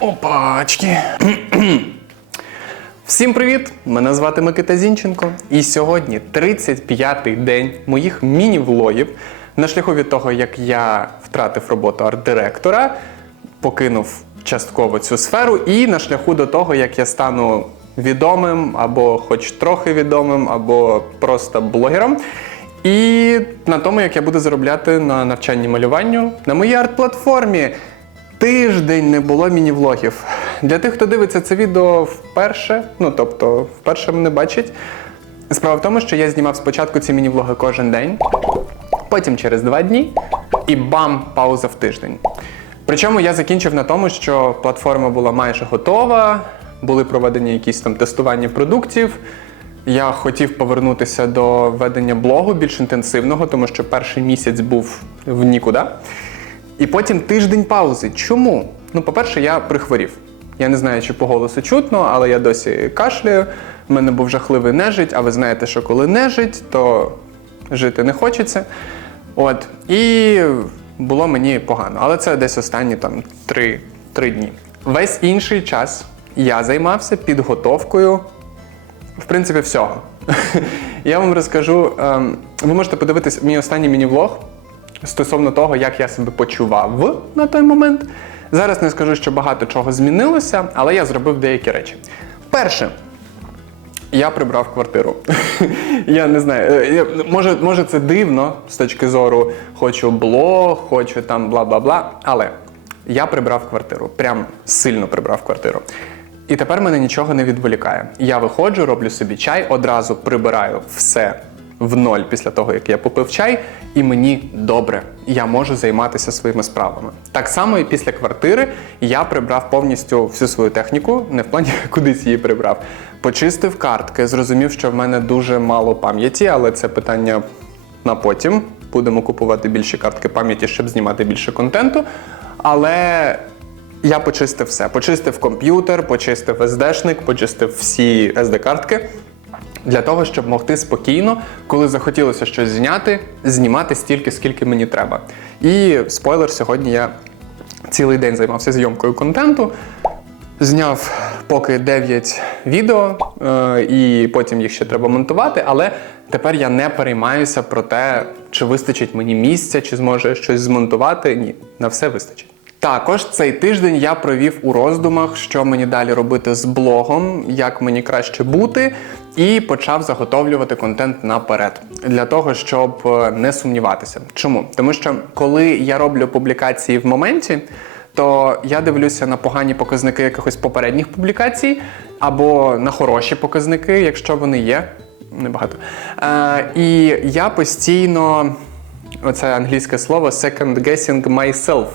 Опачки. Всім привіт! Мене звати Микита Зінченко. І сьогодні 35-й день моїх міні-влогів на шляху від того, як я втратив роботу арт-директора, покинув частково цю сферу, і на шляху до того, як я стану відомим, або хоч трохи відомим, або просто блогером. І на тому, як я буду заробляти на навчанні малюванню на моїй арт-платформі. Тиждень не було міні-влогів. Для тих, хто дивиться це відео вперше, ну тобто вперше мене бачить. Справа в тому, що я знімав спочатку ці міні-влоги кожен день, потім через два дні і бам! Пауза в тиждень. Причому я закінчив на тому, що платформа була майже готова, були проведені якісь там тестування продуктів. Я хотів повернутися до ведення блогу більш інтенсивного, тому що перший місяць був в нікуди. І потім тиждень паузи. Чому? Ну, по-перше, я прихворів. Я не знаю, чи по голосу чутно, але я досі кашляю. У мене був жахливий нежить, а ви знаєте, що коли нежить, то жити не хочеться. От. І було мені погано. Але це десь останні там три, три дні. Весь інший час я займався підготовкою в принципі, всього. я вам розкажу. ем, Ви можете подивитись мій останній міні-влог стосовно того, як я себе почував на той момент. Зараз не скажу, що багато чого змінилося, але я зробив деякі речі. Перше, я прибрав квартиру. я не знаю, е, може, може це дивно з точки зору хочу блог, хочу там бла бла бла. Але я прибрав квартиру, прям сильно прибрав квартиру. І тепер мене нічого не відволікає. Я виходжу, роблю собі чай, одразу прибираю все в ноль після того, як я попив чай, і мені добре. Я можу займатися своїми справами. Так само і після квартири я прибрав повністю всю свою техніку, не в плані кудись її прибрав. Почистив картки, зрозумів, що в мене дуже мало пам'яті, але це питання на потім. Будемо купувати більші картки пам'яті, щоб знімати більше контенту. Але я почистив все. Почистив комп'ютер, почистив SD-шник, почистив всі SD-картки. Для того, щоб могти спокійно, коли захотілося щось зняти, знімати стільки, скільки мені треба. І спойлер, сьогодні я цілий день займався зйомкою контенту. Зняв поки 9 відео, е, і потім їх ще треба монтувати. Але тепер я не переймаюся про те, чи вистачить мені місця, чи зможу я щось змонтувати. Ні, на все вистачить. Також цей тиждень я провів у роздумах, що мені далі робити з блогом, як мені краще бути, і почав заготовлювати контент наперед для того, щоб е, не сумніватися. Чому? Тому що коли я роблю публікації в моменті, то я дивлюся на погані показники якихось попередніх публікацій або на хороші показники, якщо вони є. Небагато. Е, і я постійно оце англійське слово second guessing myself.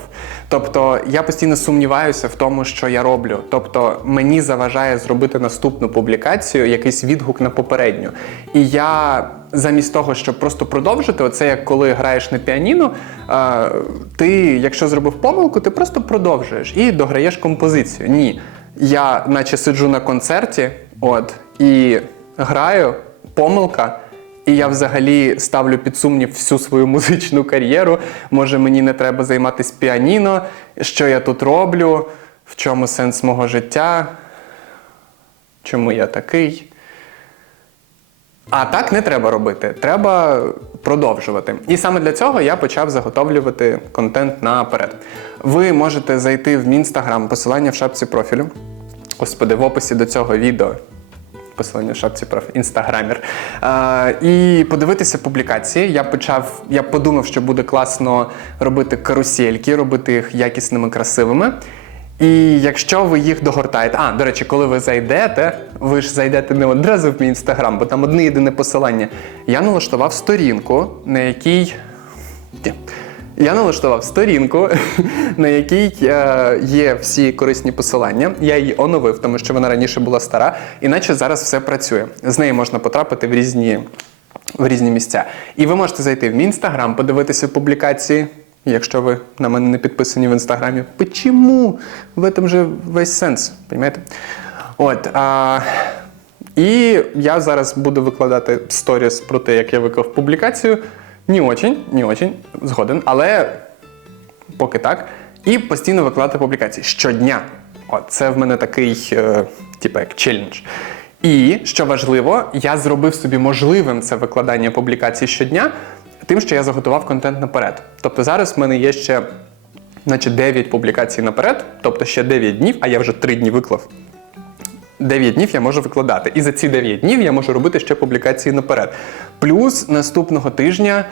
Тобто я постійно сумніваюся в тому, що я роблю. Тобто мені заважає зробити наступну публікацію, якийсь відгук на попередню. І я замість того, щоб просто продовжити, оце як коли граєш на піаніно, е, ти, якщо зробив помилку, ти просто продовжуєш і дограєш композицію. Ні. Я наче сиджу на концерті, от, і граю, помилка. І я взагалі ставлю під сумнів всю свою музичну кар'єру. Може, мені не треба займатися піаніно, що я тут роблю, в чому сенс мого життя, чому я такий. А так не треба робити. Треба продовжувати. І саме для цього я почав заготовлювати контент наперед. Ви можете зайти в мій інстаграм, посилання в шапці профілю. Господи, в описі до цього відео посилання в шапці профіль, інстаграмер. І подивитися публікації. Я почав, я подумав, що буде класно робити карусельки, робити їх якісними, красивими. І якщо ви їх догортаєте, а до речі, коли ви зайдете, ви ж зайдете не одразу в мій інстаграм, бо там одне єдине посилання. Я налаштував сторінку, на якій. Я налаштував сторінку, на якій е, є всі корисні посилання. Я її оновив, тому що вона раніше була стара, іначе зараз все працює. З неї можна потрапити в різні, в різні місця. І ви можете зайти в мій інстаграм, подивитися публікації. Якщо ви на мене не підписані в інстаграмі, почому? В этом же весь сенс, розумієте? От. А, і я зараз буду викладати сторіс про те, як я виклав публікацію. Не очень, не очень, згоден, але поки так. І постійно викладати публікації щодня. От це в мене такий, е, типу, як челендж. І що важливо, я зробив собі можливим це викладання публікацій щодня, тим, що я заготував контент наперед. Тобто зараз в мене є ще наче 9 публікацій наперед, тобто ще 9 днів, а я вже 3 дні виклав. 9 днів я можу викладати. І за ці 9 днів я можу робити ще публікації наперед. Плюс наступного тижня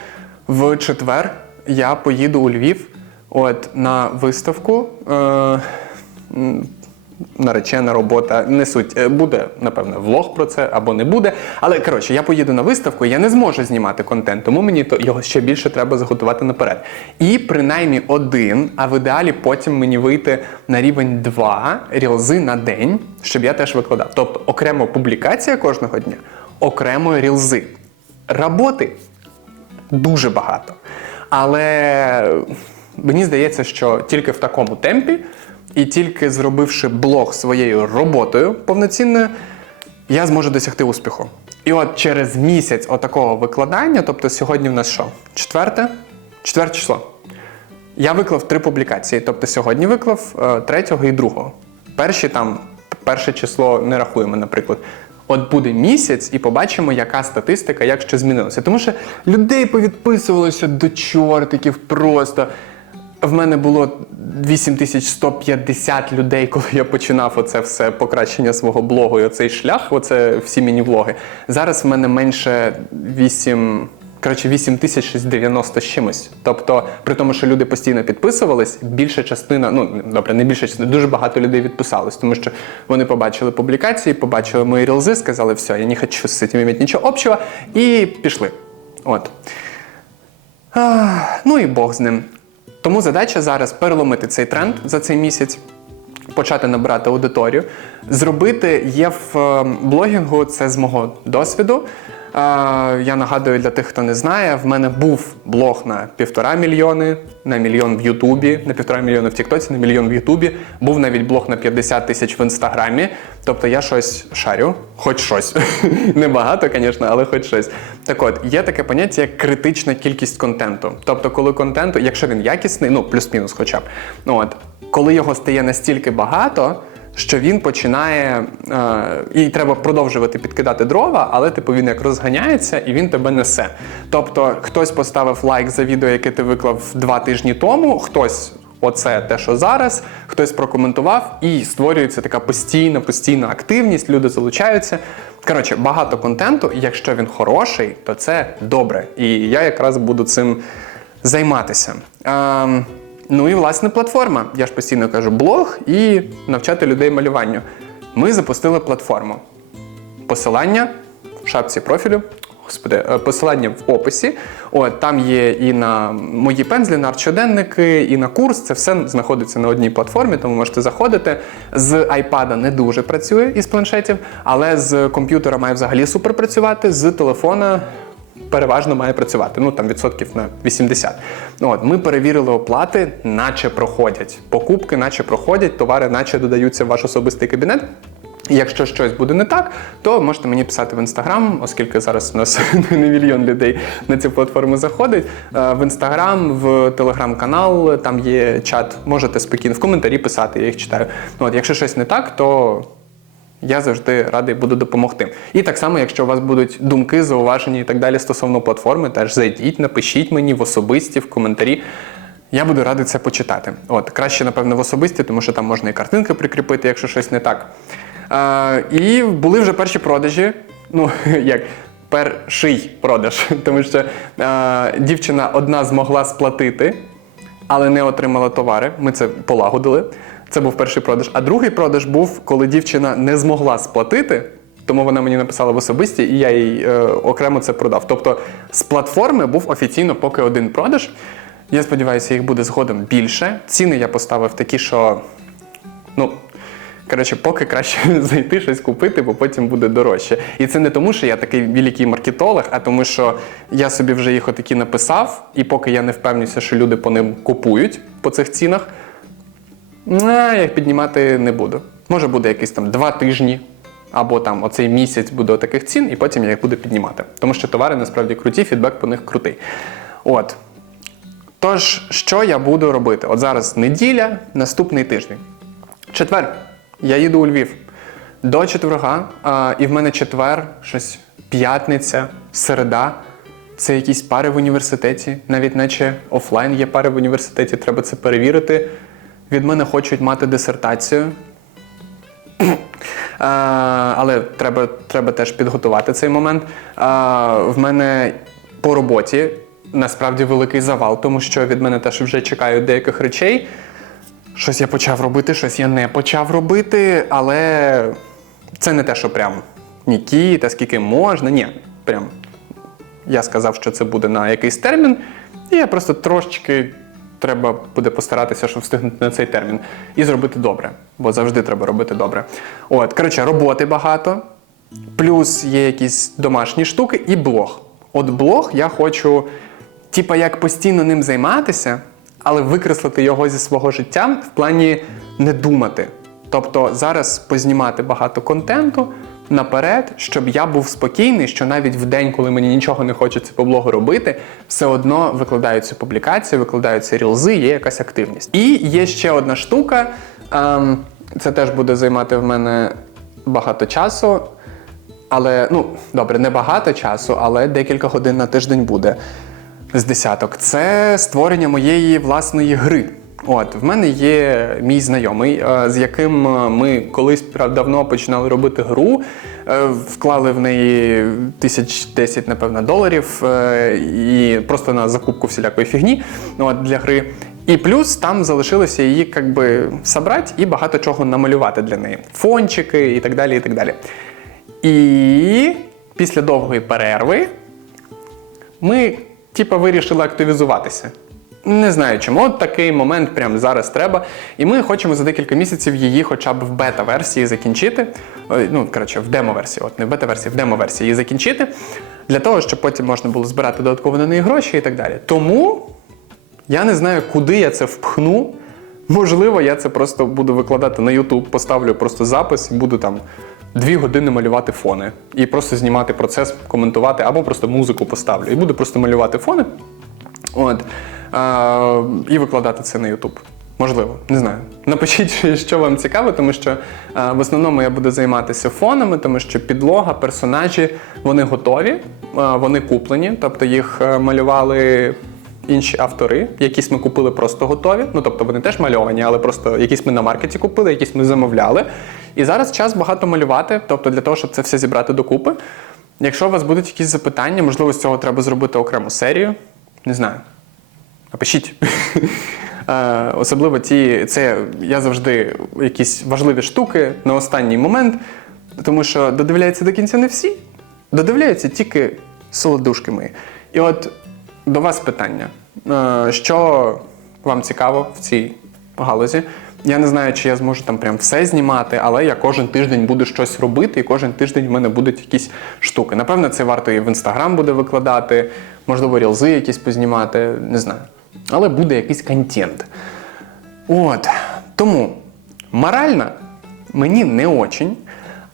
в четвер я поїду у Львів от, на виставку. Е, наречена робота, не суть. Е, Буде, напевно, влог про це або не буде. Але коротше, я поїду на виставку, я не зможу знімати контент, тому мені то його ще більше треба заготувати наперед. І принаймні один, а в ідеалі потім мені вийти на рівень 2 рілзи на день, щоб я теж викладав. Тобто окремо публікація кожного дня, окремо рілзи. Роботи дуже багато. Але мені здається, що тільки в такому темпі, і тільки зробивши блог своєю роботою повноцінною, я зможу досягти успіху. І от через місяць отакого викладання, тобто сьогодні в нас що? Четверте? Четверте число. Я виклав три публікації. Тобто сьогодні виклав е, третього і другого. Перші там, перше число не рахуємо, наприклад. От буде місяць, і побачимо, яка статистика, як що змінилося. Тому що людей повідписувалося до чортиків просто. В мене було 8150 людей, коли я починав оце все покращення свого блогу і оцей шлях, оце всі міні-влоги. Зараз в мене менше 8. Коротше, 8090 з чимось. Тобто, при тому, що люди постійно підписувались, більша частина, ну добре, не більша частина, дуже багато людей відписались, тому що вони побачили публікації, побачили мої рілзи, сказали, все, я не хочу з цим мати нічого общого, і пішли. От. Ах, ну і Бог з ним. Тому задача зараз переломити цей тренд за цей місяць, почати набирати аудиторію. Зробити є в е, блогінгу це з мого досвіду. Я нагадую для тих, хто не знає, в мене був блог на півтора мільйони, на мільйон в Ютубі, на півтора мільйона в Тіктоці, на мільйон в Ютубі. Був навіть блог на 50 тисяч в інстаграмі. Тобто я щось шарю, хоч щось. Небагато, звісно, але хоч щось. Так от, є таке поняття, як критична кількість контенту. Тобто, коли контенту, якщо він якісний, ну плюс-мінус, хоча б. Ну от, коли його стає настільки багато що він починає е, і треба продовжувати підкидати дрова, але типу він як розганяється і він тебе несе. Тобто хтось поставив лайк за відео, яке ти виклав два тижні тому, хтось. Оце те, що зараз, хтось прокоментував, і створюється така постійна, постійна активність, люди залучаються. Коротше, багато контенту, і якщо він хороший, то це добре. І я якраз буду цим займатися. Ем, Ну і власне платформа. Я ж постійно кажу блог і навчати людей малюванню. Ми запустили платформу. Посилання в шапці профілю. Господи, е, посилання в описі. От там є і на мої пензлі, на арт-щоденники, і на курс. Це все знаходиться на одній платформі, тому можете заходити. З айпада не дуже працює із планшетів, але з комп'ютера має взагалі супер працювати, з телефона переважно має працювати. Ну там відсотків на 80. Ну, от, Ми перевірили оплати, наче проходять. Покупки, наче проходять, товари, наче додаються в ваш особистий кабінет. Якщо щось буде не так, то можете мені писати в інстаграм, оскільки зараз у нас не мільйон людей на цю платформу заходить. Е, В інстаграм, в телеграм-канал, там є чат, можете спокійно в коментарі писати, я їх читаю. Ну, от, Якщо щось не так, то я завжди радий буду допомогти. І так само, якщо у вас будуть думки, зауваження і так далі стосовно платформи, теж зайдіть, напишіть мені в особисті, в коментарі. Я буду радий це почитати. От, краще, напевно, в особисті, тому що там можна і картинки прикріпити, якщо щось не так. Е, і були вже перші продажі. Ну, як перший продаж, тому що е, дівчина одна змогла сплатити, але не отримала товари. Ми це полагодили. Це був перший продаж. А другий продаж був, коли дівчина не змогла сплатити, тому вона мені написала в особисті, і я їй е, окремо це продав. Тобто з платформи був офіційно поки один продаж. Я сподіваюся, їх буде згодом більше. Ціни я поставив такі, що ну. Коротше, поки краще зайти щось купити, бо потім буде дорожче. І це не тому, що я такий великий маркетолог, а тому, що я собі вже їх отакі написав, і поки я не впевнюся, що люди по ним купують по цих цінах, а, я піднімати не буду. Може буде якісь там два тижні, або там оцей місяць буде таких цін, і потім я їх буду піднімати. Тому що товари насправді круті, фідбек по них крутий. От. Тож, що я буду робити? От зараз неділя, наступний тиждень. Четвер. Я їду у Львів. До четверга, а, і в мене четвер, щось п'ятниця, середа. Це якісь пари в університеті, навіть наче офлайн є пари в університеті, треба це перевірити. Від мене хочуть мати дисертацію. Але треба, треба теж підготувати цей момент. В мене по роботі насправді великий завал, тому що від мене теж вже чекають деяких речей. Щось я почав робити, щось я не почав робити, але це не те, що прям нікі, та скільки можна. Ні, прям я сказав, що це буде на якийсь термін, і я просто трошечки треба буде постаратися, щоб встигнути на цей термін і зробити добре, бо завжди треба робити добре. От, коротше, роботи багато, плюс є якісь домашні штуки і блог. От блог я хочу, типа, як постійно ним займатися, але викреслити його зі свого життя в плані не думати. Тобто зараз познімати багато контенту наперед, щоб я був спокійний, що навіть в день, коли мені нічого не хочеться по блогу робити, все одно викладаються публікації, викладаються рілзи, є якась активність. І є ще одна штука. ем, Це теж буде займати в мене багато часу. Але, ну, добре, не багато часу, але декілька годин на тиждень буде з десяток. Це створення моєї власної гри. От, в мене є мій знайомий, е, з яким е, ми колись давно починали робити гру, е, вклали в неї тисяч десять, напевно, доларів і просто на закупку всілякої фігні от, для гри. І плюс там залишилося її як би собрати і багато чого намалювати для неї. Фончики і так далі. І так далі. І після довгої перерви ми, типа, вирішили активізуватися. Не знаю чому, от такий момент прямо зараз треба. І ми хочемо за декілька місяців її хоча б в бета-версії закінчити. Ну, коротше, в демо-версії, от не в бета-версії, в демо-версії її закінчити, для того, щоб потім можна було збирати додатково на неї гроші і так далі. Тому я не знаю, куди я це впхну. Можливо, я це просто буду викладати на YouTube, поставлю просто запис і буду там дві години малювати фони. І просто знімати процес, коментувати, або просто музику поставлю. І буду просто малювати фони. От. І викладати це на YouTube. Можливо, не знаю. Напишіть, що вам цікаво, тому що в основному я буду займатися фонами, тому що підлога, персонажі вони готові, вони куплені, тобто їх е, малювали інші автори, якісь ми купили просто готові. Ну тобто вони теж мальовані, але просто якісь ми на маркеті купили, якісь ми замовляли. І зараз час багато малювати, тобто для того, щоб це все зібрати докупи. Якщо у вас будуть якісь запитання, можливо, з цього треба зробити окрему серію. Не знаю. Напишіть. Е, Особливо ті, це я завжди якісь важливі штуки на останній момент, тому що додивляються до кінця не всі, додивляються тільки солодушки мої. І от до вас питання: Е, що вам цікаво в цій галузі? Я не знаю, чи я зможу там прям все знімати, але я кожен тиждень буду щось робити, і кожен тиждень в мене будуть якісь штуки. Напевно, це варто і в інстаграм буде викладати, можливо, рілзи якісь познімати, не знаю. Але буде якийсь контент. От. Тому морально мені не очень,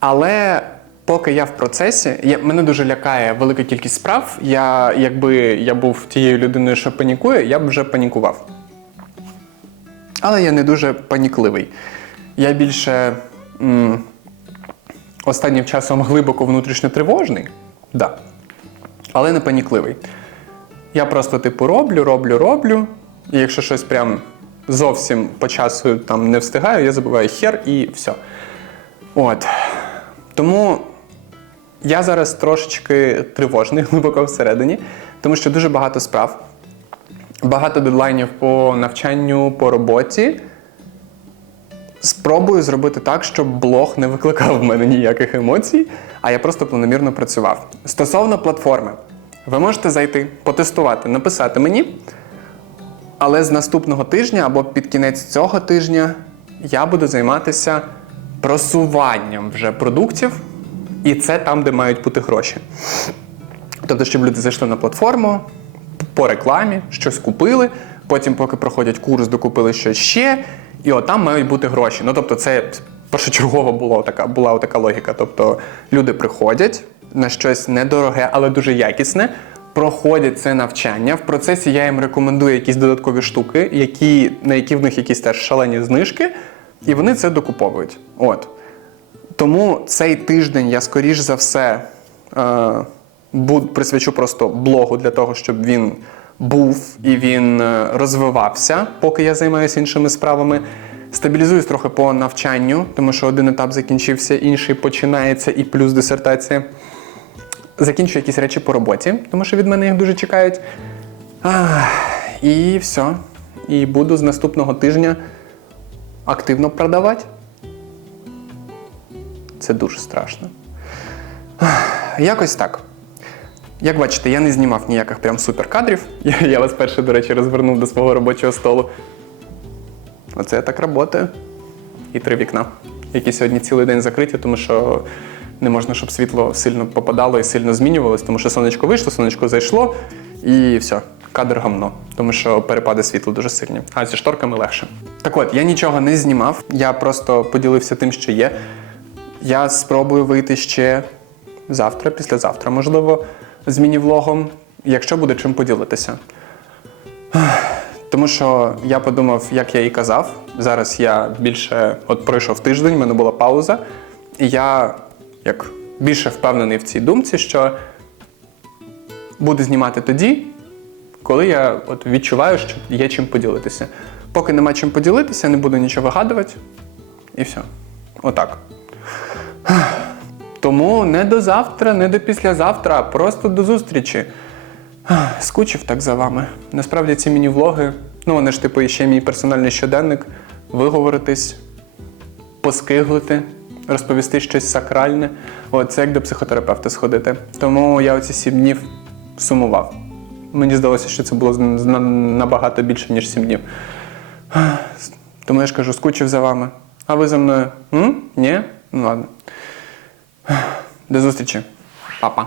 але поки я в процесі, я, мене дуже лякає велика кількість справ. Я, якби я був тією людиною, що панікує, я б вже панікував. Але я не дуже панікливий. Я більше м, останнім часом глибоко внутрішньо тривожний, да. але не панікливий. Я просто типу роблю, роблю, роблю. І якщо щось прям зовсім по часу там не встигаю, я забуваю хер і все. От. Тому я зараз трошечки тривожний глибоко всередині, тому що дуже багато справ, багато дедлайнів по навчанню, по роботі. Спробую зробити так, щоб блог не викликав в мене ніяких емоцій, а я просто планомірно працював. Стосовно платформи, ви можете зайти, потестувати, написати мені. Але з наступного тижня або під кінець цього тижня я буду займатися просуванням вже продуктів, і це там, де мають бути гроші. Тобто, щоб люди зайшли на платформу по рекламі, щось купили, потім, поки проходять курс, докупили щось ще, і отам мають бути гроші. Ну тобто, це першочергово було така, була така логіка. Тобто люди приходять на щось недороге, але дуже якісне. Проходять це навчання. В процесі я їм рекомендую якісь додаткові штуки, які, на які в них якісь теж шалені знижки. І вони це докуповують. От. Тому цей тиждень я, скоріш за все, е, буд, присвячу просто блогу для того, щоб він був і він е, розвивався, поки я займаюся іншими справами. Стабілізуюсь трохи по навчанню, тому що один етап закінчився, інший починається, і плюс дисертація. Закінчу якісь речі по роботі, тому що від мене їх дуже чекають. Ах, і все. І буду з наступного тижня активно продавати. Це дуже страшно. Якось так. Як бачите, я не знімав ніяких прям суперкадрів. Я, я вас перше, до речі, розвернув до свого робочого столу. Оце так працюю. І три вікна, які сьогодні цілий день закриті, тому що не можна, щоб світло сильно попадало і сильно змінювалось, тому що сонечко вийшло, сонечко зайшло, і все, кадр гамно, тому що перепади світла дуже сильні. А зі шторками легше. Так от, я нічого не знімав, я просто поділився тим, що є. Я спробую вийти ще завтра, післязавтра, можливо, з міні-влогом, якщо буде чим поділитися. Тому що я подумав, як я і казав, зараз я більше от пройшов тиждень, в мене була пауза, і я як більше впевнений в цій думці, що буду знімати тоді, коли я от відчуваю, що є чим поділитися. Поки нема чим поділитися, не буду нічого вигадувати, і все. Отак. Тому не до завтра, не до післязавтра, а просто до зустрічі. Скучив так за вами. Насправді ці міні-влоги, ну вони ж типу ще мій персональний щоденник, виговоритись, поскиглити, розповісти щось сакральне. От це як до психотерапевта сходити. Тому я оці сім днів сумував. Мені здалося, що це було набагато більше, ніж сім днів. Тому я ж кажу, скучив за вами. А ви за мною? М? Ні? Ну ладно. До зустрічі. Па-па.